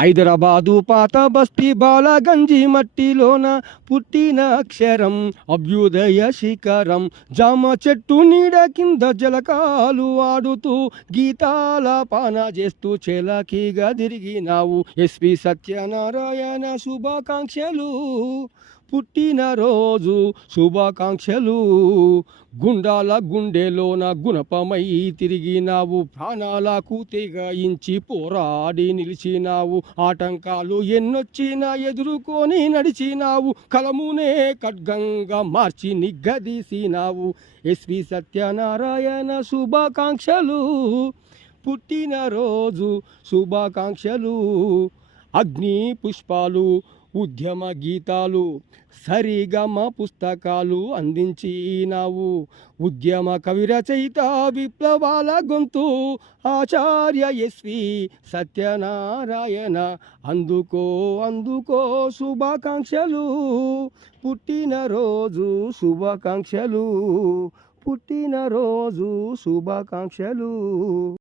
హైదరాబాదు పాత బస్తీ బాలగంజి మట్టిలోన పుట్టిన అక్షరం అభ్యుదయ శిఖరం. జామ చెట్టు నీడ కింద జలకాలు ఆడుతూ గీతాల పాన చేస్తూ చెలకిగా తిరిగినావు. ఎస్పి సత్యనారాయణ శుభాకాంక్షలు. పుట్టినరోజు శుభాకాంక్షలు. గుండాల గుండెలోన గుణపమై తిరిగినావు. ప్రాణాలకు తెగాయించి పోరాడి నిలిచినావు. ఆటంకాలు ఎన్నొచ్చినా ఎదుర్కొని నడిచినావు. కలమునే ఖడ్గంగా మార్చి నిగ్గదీసినావు. ఎస్వి సత్యనారాయణ శుభాకాంక్షలు. పుట్టినరోజు శుభాకాంక్షలు. అగ్ని పుష్పాలు ఉద్యమ గీతాలు సరిగమ పుస్తకాలు అందించినావు. ఉద్యమ కవి రచయిత విప్లవాల గొంతు ఆచార్య ఎస్వి సత్యనారాయణ. అందుకో అందుకో శుభాకాంక్షలు పుట్టినరోజు శుభాకాంక్షలు పుట్టినరోజు శుభాకాంక్షలు.